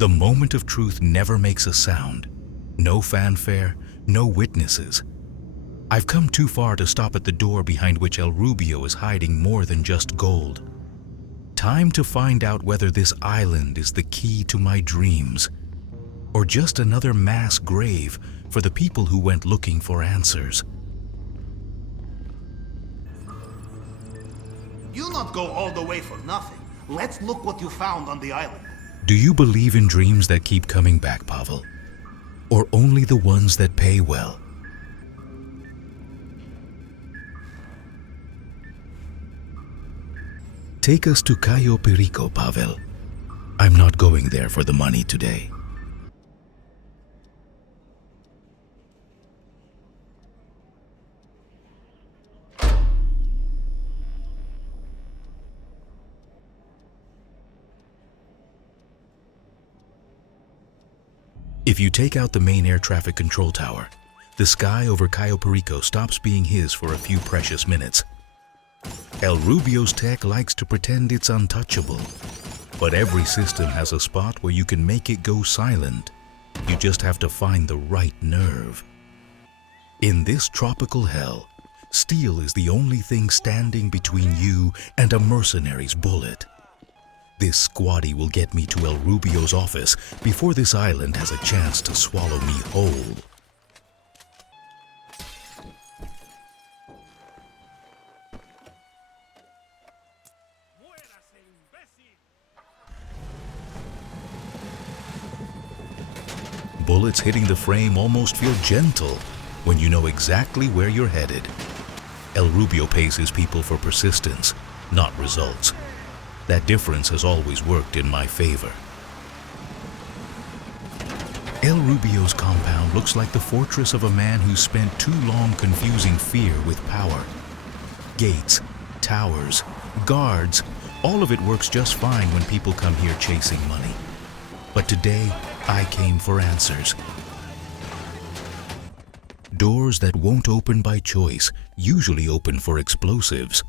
The moment of truth never makes a sound. No fanfare, no witnesses. I've come too far to stop at the door behind which El Rubio is hiding more than just gold. Time to find out whether this island is the key to my dreams, or just another mass grave for the people who went looking for answers. You'll not go all the way for nothing. Let's look what you found on the island. Do you believe in dreams that keep coming back, Pavel? Or only the ones that pay well? Take us to Cayo Perico, Pavel. I'm not going there for the money today. If you take out the main air traffic control tower, the sky over Cayo Perico stops being his for a few precious minutes. El Rubio's tech likes to pretend it's untouchable, but every system has a spot where you can make it go silent. You just have to find the right nerve. In this tropical hell, steel is the only thing standing between you and a mercenary's bullet. This squatty will get me to El Rubio's office before this island has a chance to swallow me whole. Bullets hitting the frame almost feel gentle when you know exactly where you're headed. El Rubio pays his people for persistence, not results. That difference has always worked in my favor. El Rubio's compound looks like the fortress of a man who spent too long confusing fear with power. Gates, towers, guards, all of it works just fine when people come here chasing money. But today, I came for answers. Doors that won't open by choice usually open for explosives.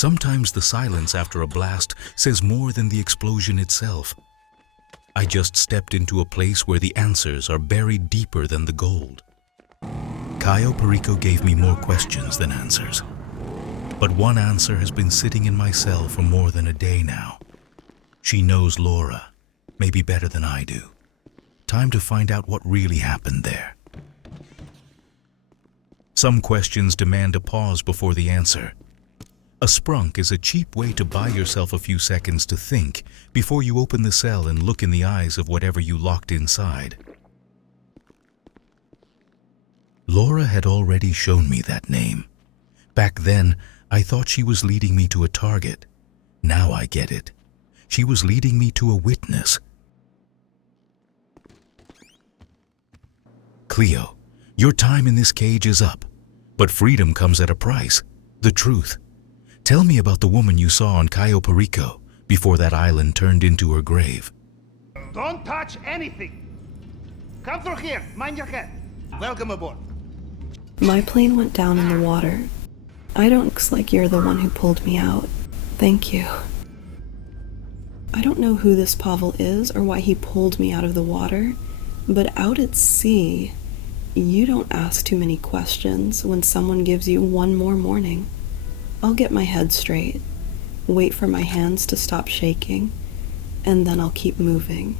Sometimes the silence after a blast says more than the explosion itself. I just stepped into a place where the answers are buried deeper than the gold. Cayo Perico gave me more questions than answers. But one answer has been sitting in my cell for more than a day now. She knows Lora, maybe better than I do. Time to find out what really happened there. Some questions demand a pause before the answer. A sprunk is a cheap way to buy yourself a few seconds to think before you open the cell and look in the eyes of whatever you locked inside. Lora had already shown me that name. Back then, I thought she was leading me to a target. Now I get it. She was leading me to a witness. Cleo, your time in this cage is up, but freedom comes at a price, the truth. Tell me about the woman you saw on Cayo Perico before that island turned into her grave. Don't touch anything. Come through here. Mind your head. Welcome aboard. My plane went down in the water. I don't look like you're the one who pulled me out. Thank you. I don't know who this Pavel is or why he pulled me out of the water, but out at sea, you don't ask too many questions when someone gives you one more morning. I'll get my head straight, wait for my hands to stop shaking, and then I'll keep moving.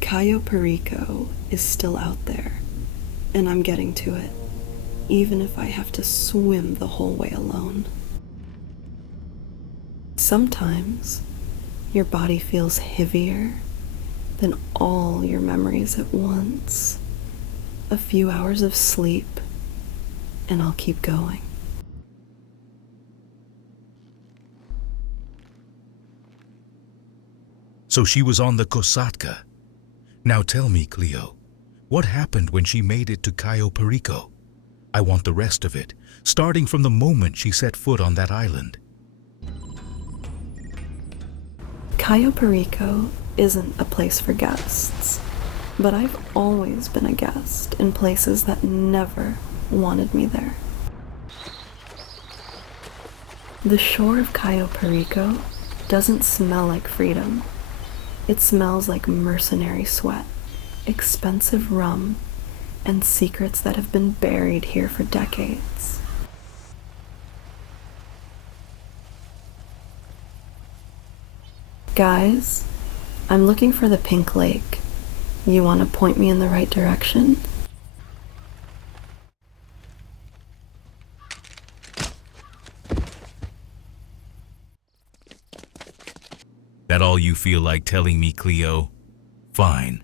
Cayo Perico is still out there, and I'm getting to it, even if I have to swim the whole way alone. Sometimes, your body feels heavier than all your memories at once. A few hours of sleep, and I'll keep going. So she was on the Kosatka. Now tell me, Cleo, what happened when she made it to Cayo Perico? I want the rest of it, starting from the moment she set foot on that island. Cayo Perico isn't a place for guests. but I've always been a guest in places that never wanted me there. The shore of Cayo Perico doesn't smell like freedom. It smells like mercenary sweat, expensive rum, and secrets that have been buried here for decades. Guys, I'm looking for the Pink Lake. You want to point me in the right direction? That all you feel like telling me, Cleo? Fine.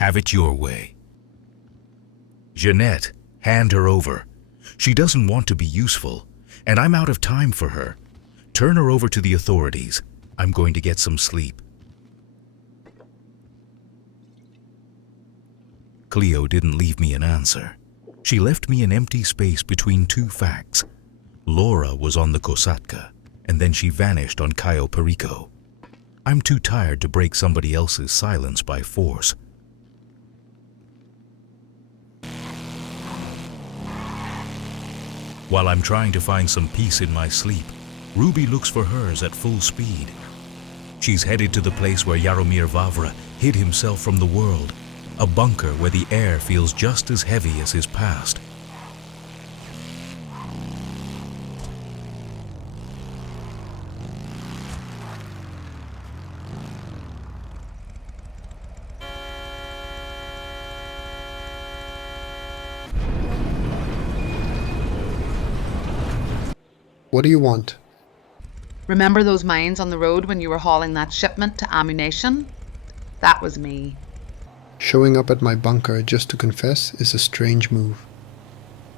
Have it your way. Jeanette, hand her over. She doesn't want to be useful, and I'm out of time for her. Turn her over to the authorities. I'm going to get some sleep. Cleo didn't leave me an answer. She left me an empty space between two facts. Lora was on the Kosatka, and then she vanished on Cayo Perico. I'm too tired to break somebody else's silence by force. While I'm trying to find some peace in my sleep, Ruby looks for hers at full speed. She's headed to the place where Jaromir Vavra hid himself from the world, a bunker where the air feels just as heavy as his past. What do you want? Remember those mines on the road when you were hauling that shipment to ammunition? That was me. Showing up at my bunker just to confess is a strange move.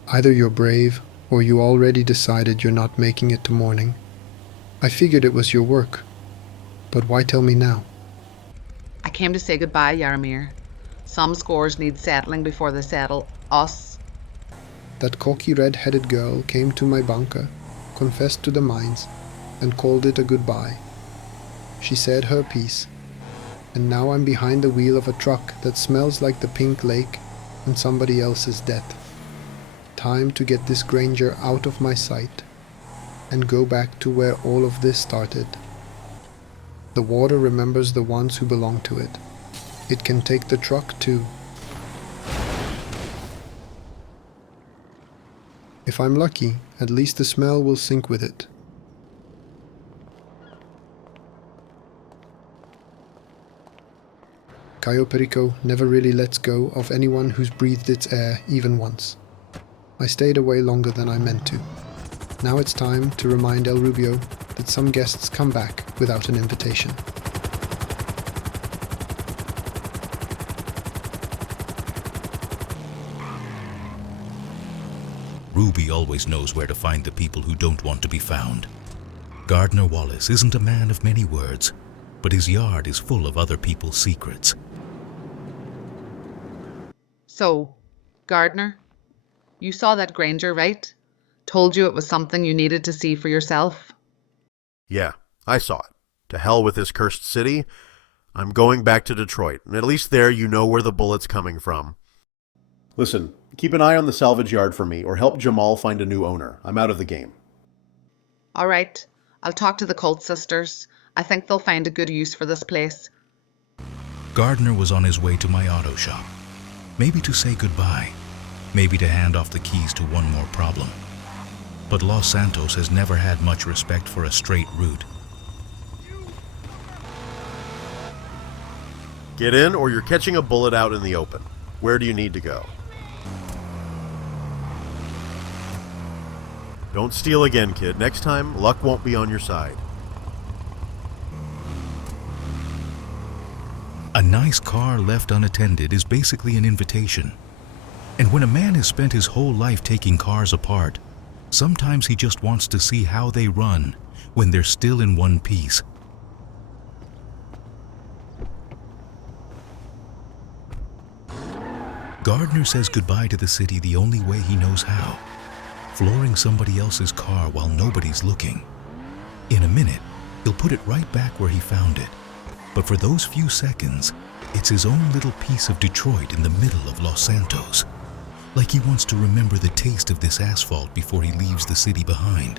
Either you're brave, or you already decided you're not making it to morning. I figured it was your work. But why tell me now? I came to say goodbye, Jaromir. Some scores need settling before they settle us. That cocky red-headed girl came to my bunker, confessed to the mines, and called it a goodbye. She said her piece, and now I'm behind the wheel of a truck that smells like the Pink Lake and somebody else's death. Time to get this Granger out of my sight and go back to where all of this started. The water remembers the ones who belong to it. It can take the truck too. If I'm lucky, at least the smell will sync with it. Cayo Perico never really lets go of anyone who's breathed its air even once. I stayed away longer than I meant to. Now it's time to remind El Rubio that some guests come back without an invitation. Ruby always knows where to find the people who don't want to be found. Gardner Wallace isn't a man of many words, but his yard is full of other people's secrets. So, Gardner, you saw that Granger, right? Told you it was something you needed to see for yourself? Yeah, I saw it. To hell with this cursed city. I'm going back to Detroit, and at least there you know where the bullet's coming from. Listen, keep an eye on the salvage yard for me, or help Jamal find a new owner. I'm out of the game. All right, I'll talk to the Colt sisters. I think they'll find a good use for this place. Gardner was on his way to my auto shop. Maybe to say goodbye. Maybe to hand off the keys to one more problem. But Los Santos has never had much respect for a straight route. Get in, or you're catching a bullet out in the open. Where do you need to go? Don't steal again, kid. Next time, luck won't be on your side. A nice car left unattended is basically an invitation. And when a man has spent his whole life taking cars apart, sometimes he just wants to see how they run when they're still in one piece. Gardner says goodbye to the city the only way he knows how, flooring somebody else's car while nobody's looking. In a minute, he'll put it right back where he found it. But for those few seconds, It's his own little piece of Detroit in the middle of Los Santos. Like he wants to remember the taste of this asphalt before he leaves the city behind.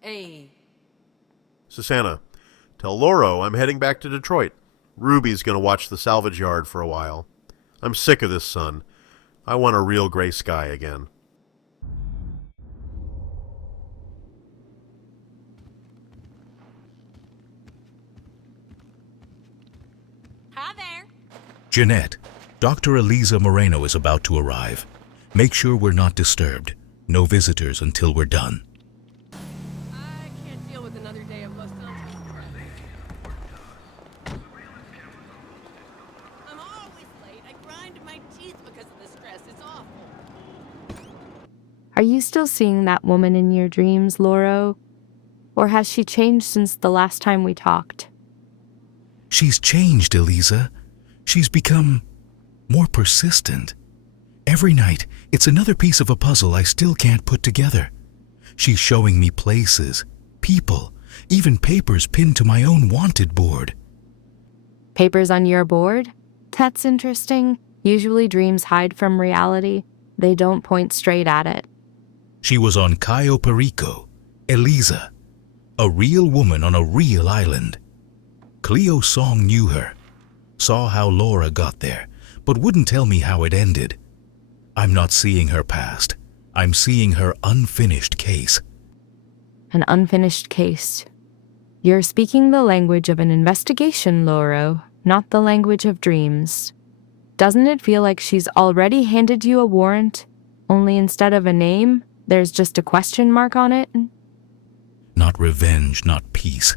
Hey. Susanna, tell Loro I'm heading back to Detroit. Ruby's gonna watch the salvage yard for a while. I'm sick of this sun. I want a real gray sky again. Hi there. Jeanette, Dr. Eliza Moreno is about to arrive. Make sure we're not disturbed. No visitors until we're done. I can't deal with another day of Los Santos. I'm always late. I grind my teeth because of the stress. It's awful. Are you still seeing that woman in your dreams, Loro? Or has she changed since the last time we talked? She's changed, Eliza. She's become more persistent. Every night, it's another piece of a puzzle I still can't put together. She's showing me places, people, even papers pinned to my own wanted board. Papers on your board? That's interesting. Usually dreams hide from reality. They don't point straight at it. She was on Cayo Perico, Eliza, a real woman on a real island. Cleo Song knew her, saw how Lora got there, but wouldn't tell me how it ended. I'm not seeing her past. I'm seeing her unfinished case. An unfinished case. You're speaking the language of an investigation, Loro, not the language of dreams. Doesn't it feel like she's already handed you a warrant, only instead of a name, there's just a question mark on it? Not revenge, not peace.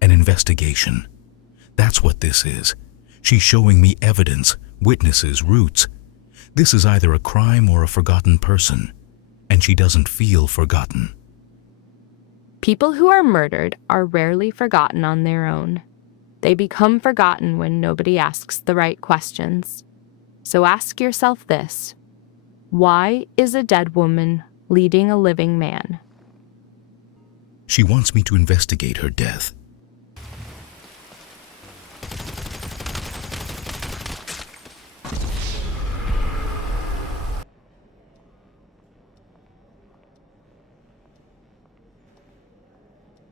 An investigation. That's what this is. She's showing me evidence, witnesses, roots. This is either a crime or a forgotten person, and she doesn't feel forgotten. People who are murdered are rarely forgotten on their own. They become forgotten when nobody asks the right questions. So ask yourself this: why is a dead woman leading a living man? She wants me to investigate her death.